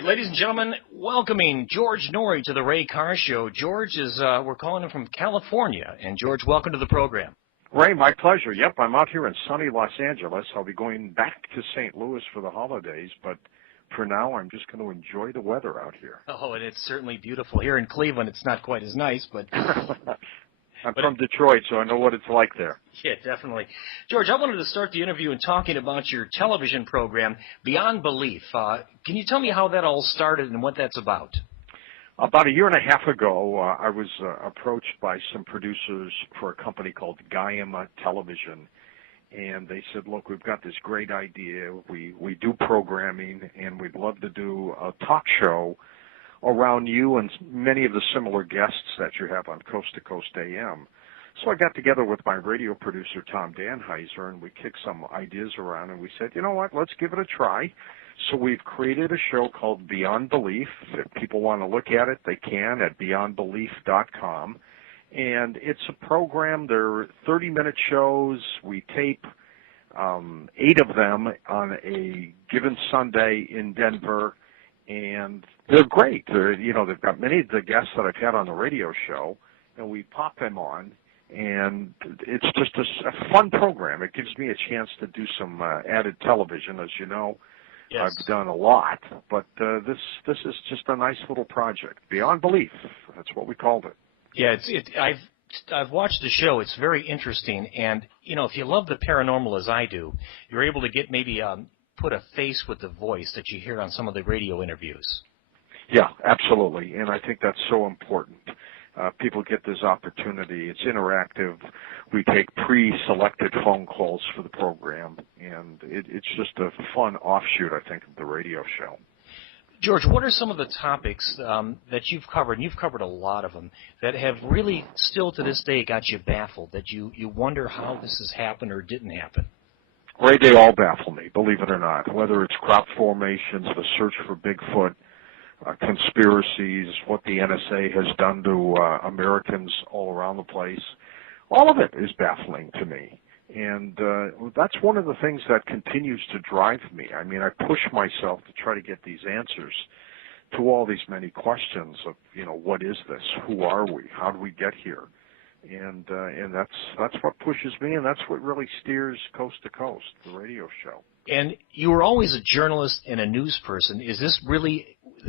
Ladies and gentlemen, welcoming George Noory to the Ray Carr Show. George is, we're calling him from California. And George, welcome to the program. Ray, my pleasure. Yep, I'm out here in sunny Los Angeles. I'll be going back to St. Louis for the holidays, but for now I'm just going to enjoy the weather out here. Oh, and it's certainly beautiful. Here in Cleveland, it's not quite as nice, but... I'm from Detroit, so I know what it's like there. Yeah, definitely. George, I wanted to start the interview in talking about your television program, Beyond Belief. Can you tell me how that all started and what that's about? About a year and a half ago, I was approached by some producers for a company called Guyama Television, and they said, look, we've got this great idea. We do programming, and we'd love to do a talk show around you and many of the similar guests that you have on Coast to Coast AM. So I got together with my radio producer, Tom Danheiser, and we kicked some ideas around, and we said, you know what, let's give it a try. So we've created a show called Beyond Belief. If people want to look at it, they can at beyondbelief.com. And it's a program. They're 30-minute shows. We tape 8 of them on a given Sunday in Denver, and they're great. They've got many of the guests that I've had on the radio show, and we pop them on, and it's just a fun program. It gives me a chance to do some added television. As you know, yes. I've done a lot, but this is just a nice little project. Beyond Belief, that's what we called it. Yeah, I've watched the show. It's very interesting, and if you love the paranormal as I do, you're able to get maybe put a face with the voice that you hear on some of the radio interviews. Yeah, absolutely, and I think that's so important. People get this opportunity. It's interactive. We take pre-selected phone calls for the program, and it's just a fun offshoot, I think, of the radio show. George, what are some of the topics that you've covered, and you've covered a lot of them, that have really still to this day got you baffled, that you wonder how this has happened or didn't happen? Ray, they all baffle me, believe it or not, whether it's crop formations, the search for Bigfoot, conspiracies, what the NSA has done to Americans all around the place. All of it is baffling to me. And that's one of the things that continues to drive me. I mean, I push myself to try to get these answers to all these many questions of, what is this? Who are we? How do we get here? And that's what pushes me, and that's what really steers Coast to Coast, the radio show. And you were always a journalist and a news person.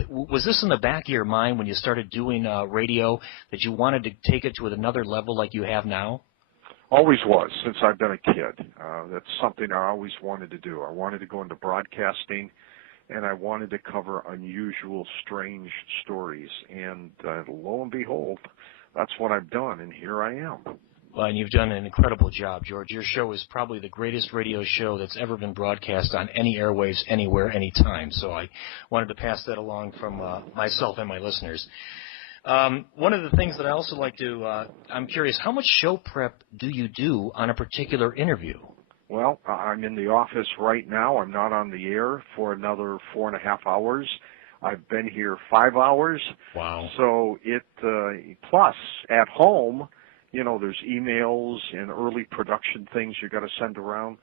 Was this in the back of your mind when you started doing radio, that you wanted to take it to another level like you have now? Always was, since I've been a kid. That's something I always wanted to do. I wanted to go into broadcasting, and I wanted to cover unusual, strange stories. And lo and behold, that's what I've done, and here I am. Well, and you've done an incredible job, George. Your show is probably the greatest radio show that's ever been broadcast on any airwaves, anywhere, anytime. So I wanted to pass that along from myself and my listeners. One of the things that I also like to, I'm curious, how much show prep do you do on a particular interview? Well, I'm in the office right now. I'm not on the air for another 4.5 hours. I've been here 5 hours. Wow. So plus at home, there's emails and early production things you got to send around.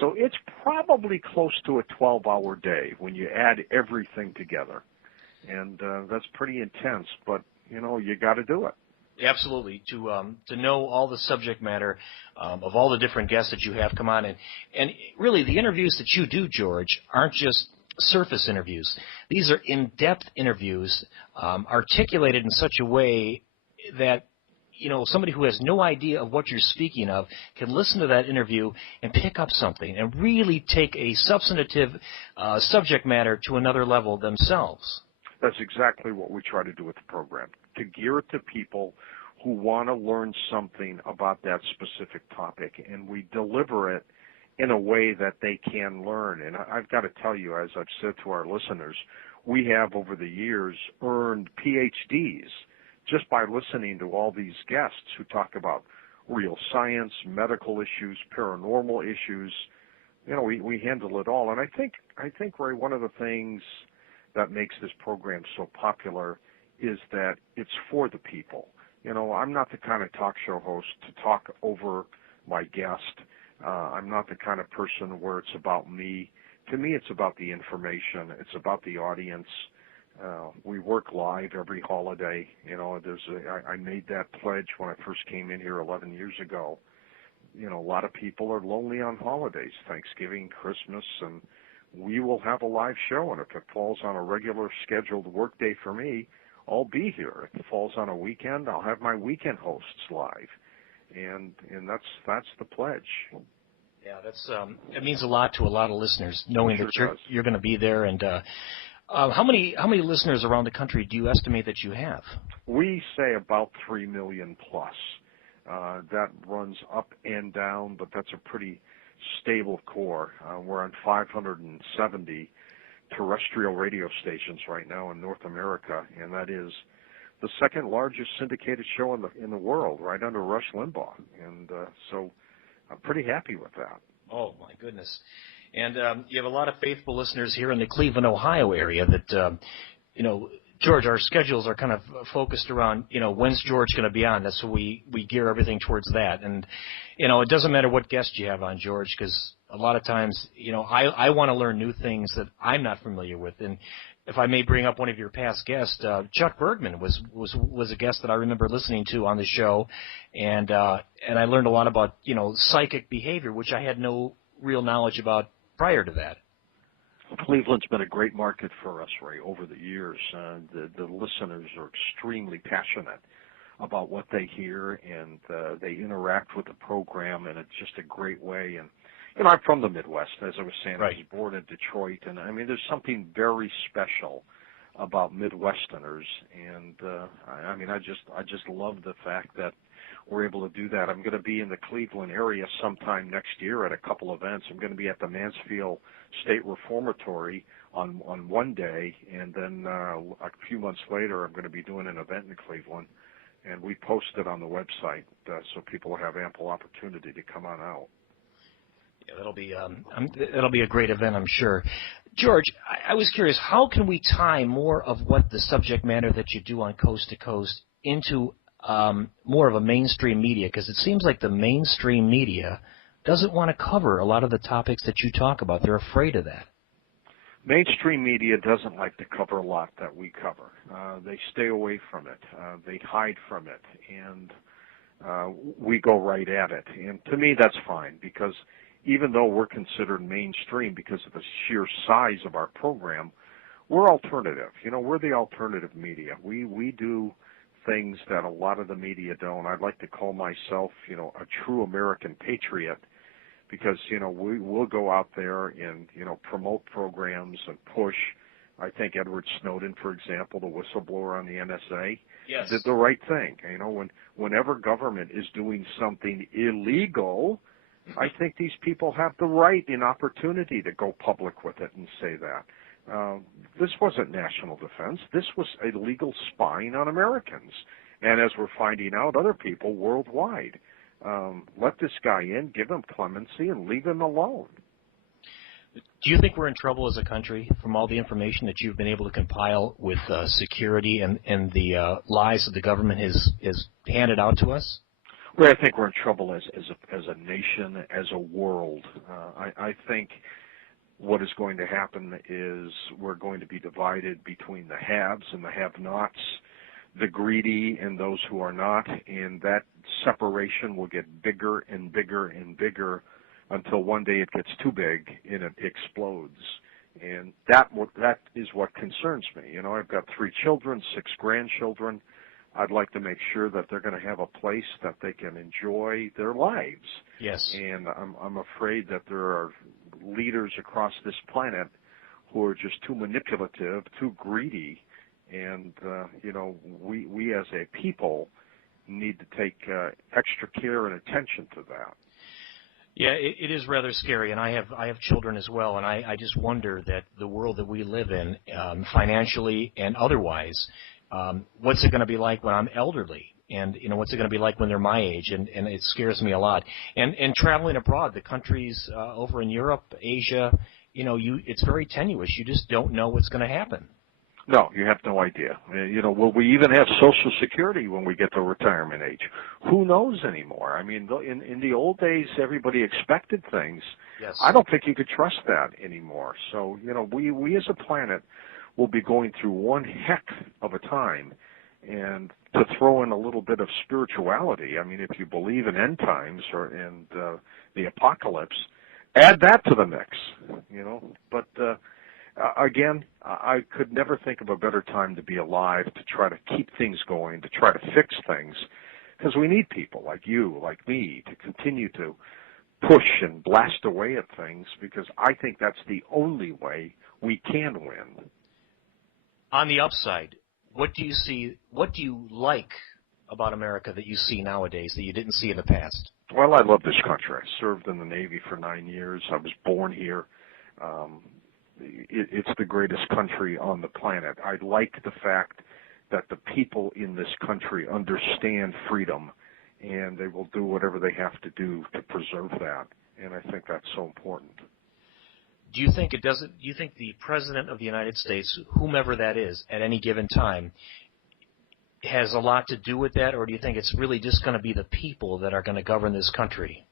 So it's probably close to a 12-hour day when you add everything together. And that's pretty intense, but, you got to do it. Absolutely. To know all the subject matter of all the different guests that you have come on. And really, the interviews that you do, George, aren't just surface interviews. These are in-depth interviews, articulated in such a way that somebody who has no idea of what you're speaking of can listen to that interview and pick up something and really take a substantive subject matter to another level themselves. That's exactly what we try to do with the program, to gear it to people who want to learn something about that specific topic, and we deliver it in a way that they can learn. And I've got to tell you, as I've said to our listeners, we have over the years earned PhDs just by listening to all these guests who talk about real science, medical issues, paranormal issues. We handle it all. And I think, Ray, one of the things that makes this program so popular is that it's for the people. I'm not the kind of talk show host to talk over my guest. I'm not the kind of person where it's about me. To me, it's about the information. It's about the audience. We work live every holiday. You know, I made that pledge when I first came in here 11 years ago. You know, a lot of people are lonely on holidays, Thanksgiving, Christmas, and we will have a live show. And if it falls on a regular scheduled work day for me, I'll be here. If it falls on a weekend, I'll have my weekend hosts live. And that's the pledge. Yeah, it means a lot to a lot of listeners, knowing that you're going to be there. And how many listeners around the country do you estimate that you have? We say about 3 million plus. That runs up and down, but that's a pretty stable core. We're on 570 terrestrial radio stations right now in North America, and that is the second largest syndicated show in the world, right under Rush Limbaugh. And so I'm pretty happy with that. Oh, my goodness. And you have a lot of faithful listeners here in the Cleveland, Ohio area that, George, our schedules are kind of focused around, when's George going to be on? That's what we gear everything towards that. And, it doesn't matter what guest you have on, George, because a lot of times, I want to learn new things that I'm not familiar with. And if I may bring up one of your past guests, Chuck Bergman was a guest that I remember listening to on the show. And I learned a lot about, psychic behavior, which I had no real knowledge about prior to that. Cleveland's been a great market for us, Ray, over the years. The listeners are extremely passionate about what they hear, and they interact with the program, and it's just a great way. And, I'm from the Midwest, as I was saying. Right. I was born in Detroit, and, there's something very special about Midwesterners, and, I just love the fact that we're able to do that. I'm going to be in the Cleveland area sometime next year at a couple events. I'm going to be at the Mansfield State Reformatory on one day, and then a few months later I'm going to be doing an event in Cleveland, and we post it on the website so people have ample opportunity to come on out. Yeah, that'll be a great event, I'm sure. George, I was curious, how can we tie more of what the subject matter that you do on Coast to Coast into more of a mainstream media, because it seems like the mainstream media doesn't want to cover a lot of the topics that you talk about. They're afraid of that. Mainstream media doesn't like to cover a lot that we cover. They stay away from it. They hide from it, and we go right at it. And to me, that's fine, because even though we're considered mainstream because of the sheer size of our program, we're alternative. We're the alternative media. We do things that a lot of the media don't. I'd like to call myself, a true American patriot, because, we'll go out there and, promote programs and push. I think Edward Snowden, for example, the whistleblower on the NSA, yes, did the right thing. Whenever government is doing something illegal, I think these people have the right and opportunity to go public with it and say that. This wasn't national defense. This was illegal spying on Americans. And as we're finding out, other people worldwide. Let this guy in, give him clemency, and leave him alone. Do you think we're in trouble as a country from all the information that you've been able to compile with security and the lies that the government has handed out to us? Well, I think we're in trouble as a nation, as a world. I think what is going to happen is we're going to be divided between the haves and the have-nots, the greedy and those who are not, and that separation will get bigger and bigger and bigger until one day it gets too big and it explodes. And that is what concerns me. I've got 3 children, 6 grandchildren. I'd like to make sure that they're going to have a place that they can enjoy their lives. Yes. And I'm afraid that there are leaders across this planet who are just too manipulative, too greedy, and we as a people need to take extra care and attention to that. Yeah, it is rather scary, and I have children as well, and I just wonder that the world that we live in, financially and otherwise, what's it going to be like when I'm elderly? And, what's it going to be like when they're my age? And it scares me a lot. And traveling abroad, the countries over in Europe, Asia, it's very tenuous. You just don't know what's going to happen. No, you have no idea. Will we even have Social Security when we get to retirement age? Who knows anymore? In the old days, everybody expected things. Yes. I don't think you could trust that anymore. So, we as a planet, will be going through one heck of a time. And to throw in a little bit of spirituality, I mean, if you believe in end times and the apocalypse, add that to the mix, you know. But again, I could never think of a better time to be alive, to try to keep things going, to try to fix things, because we need people like you, like me, to continue to push and blast away at things, because I think that's the only way we can win. On the upside, what do you see? What do you like about America that you see nowadays that you didn't see in the past? Well, I love this country. I served in the Navy for 9 years. I was born here. It's the greatest country on the planet. I like the fact that the people in this country understand freedom, and they will do whatever they have to do to preserve that. And I think that's so important. Do you think it doesn't? Do you think the President of the United States, whomever that is, at any given time, has a lot to do with that, or do you think it's really just going to be the people that are going to govern this country?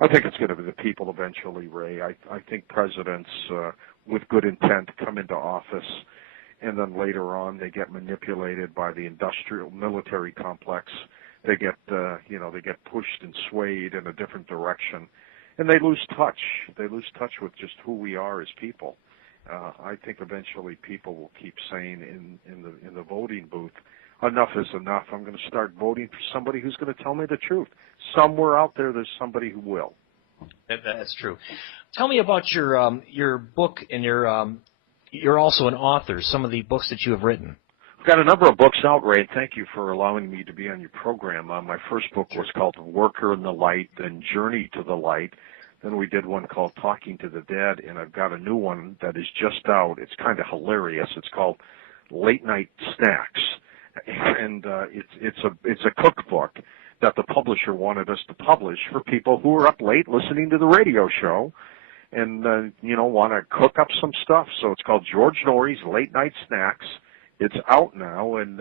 I think it's going to be the people eventually, Ray. I think presidents with good intent come into office, and then later on they get manipulated by the industrial military complex. They get they get pushed and swayed in a different direction, and they lose touch. They lose touch with just who we are as people. I think eventually people will keep saying in the voting booth, enough is enough. I'm going to start voting for somebody who's going to tell me the truth. Somewhere out there's somebody who will. That's true. Tell me about your book, and you're also an author. Some of the books that you have written. I've got a number of books out, Ray. Thank you for allowing me to be on your program. My first book was called Worker in the Light, then Journey to the Light. Then we did one called Talking to the Dead, and I've got a new one that is just out. It's kind of hilarious. It's called Late Night Snacks, and it's a cookbook that the publisher wanted us to publish for people who are up late listening to the radio show and want to cook up some stuff. So it's called George Noory's Late Night Snacks. It's out now, and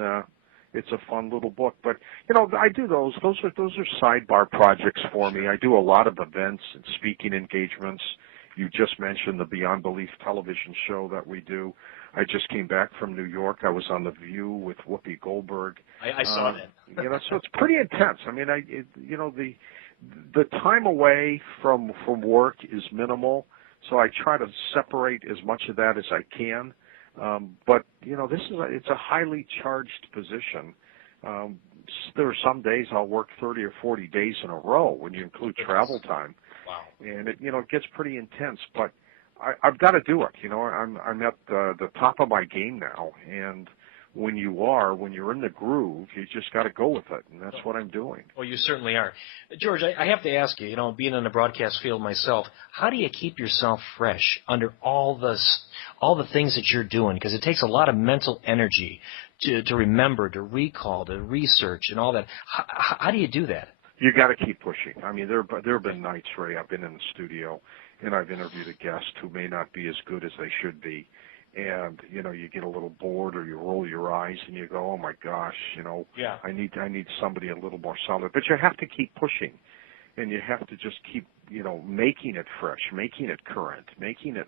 it's a fun little book. But I do those. Those are sidebar projects for me. I do a lot of events and speaking engagements. You just mentioned the Beyond Belief television show that we do. I just came back from New York. I was on The View with Whoopi Goldberg. I saw that. So it's pretty intense. I mean, the time away from work is minimal, so I try to separate as much of that as I can. But it's a highly charged position. There are some days I'll work 30 or 40 days in a row when you include travel time. Wow. And it gets pretty intense, but I've got to do it. I'm at the top of my game now, and when you're in the groove, you just got to go with it, and that's what I'm doing. Well, you certainly are. George, I have to ask you, being in the broadcast field myself, how do you keep yourself fresh under all the things that you're doing? Because it takes a lot of mental energy to remember, to recall, to research, and all that. How do you do that? You got to keep pushing. I mean, there have been nights, Ray, I've been in the studio, and I've interviewed a guest who may not be as good as they should be. And, you get a little bored, or you roll your eyes and you go, oh my gosh, yeah. I need somebody a little more solid. But you have to keep pushing, and you have to just keep, making it fresh, making it current, making it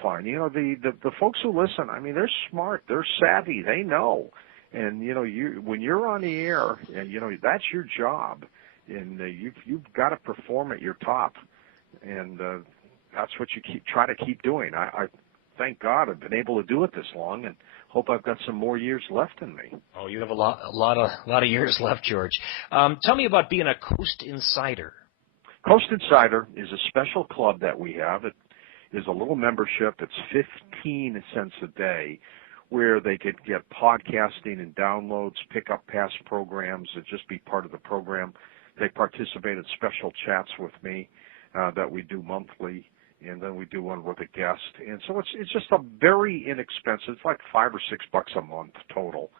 fun. The folks who listen, I mean, they're smart, they're savvy, they know. And, when you're on the air, and, that's your job, and you've got to perform at your top. And that's what you try to keep doing. I thank God I've been able to do it this long, and hope I've got some more years left in me. Oh, you have a lot of years left, George. Tell me about being a Coast Insider. Coast Insider is a special club that we have. It is a little membership. It's 15 cents a day, where they could get podcasting and downloads, pick up past programs, and just be part of the program. They participate in special chats with me that we do monthly, and then we do one with a guest. And so it's just a very inexpensive, it's like $5 or $6 a month total.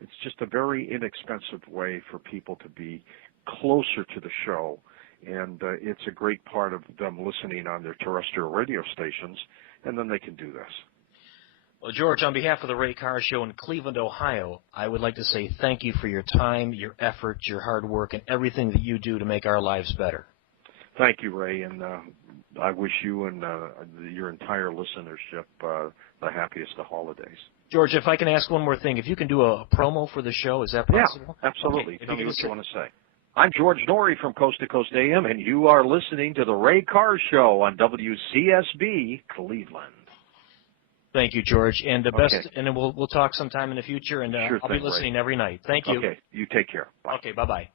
It's just a very inexpensive way for people to be closer to the show, and it's a great part of them listening on their terrestrial radio stations, and then they can do this. Well, George, on behalf of the Ray Carr Show in Cleveland, Ohio, I would like to say thank you for your time, your effort, your hard work, and everything that you do to make our lives better. Thank you, Ray, and I wish you and your entire listenership the happiest of holidays. George, if I can ask one more thing, if you can do a promo for the show, is that possible? Yeah, absolutely. Okay, Tell me what you want to say. I'm George Noory from Coast to Coast AM, and you are listening to The Ray Carr Show on WCSB Cleveland. Thank you, George, and the best. Okay. And then we'll talk sometime in the future, and Sure I'll thing, be listening Ray. every night. Thank you. Okay, you take care. Bye. Okay, bye-bye.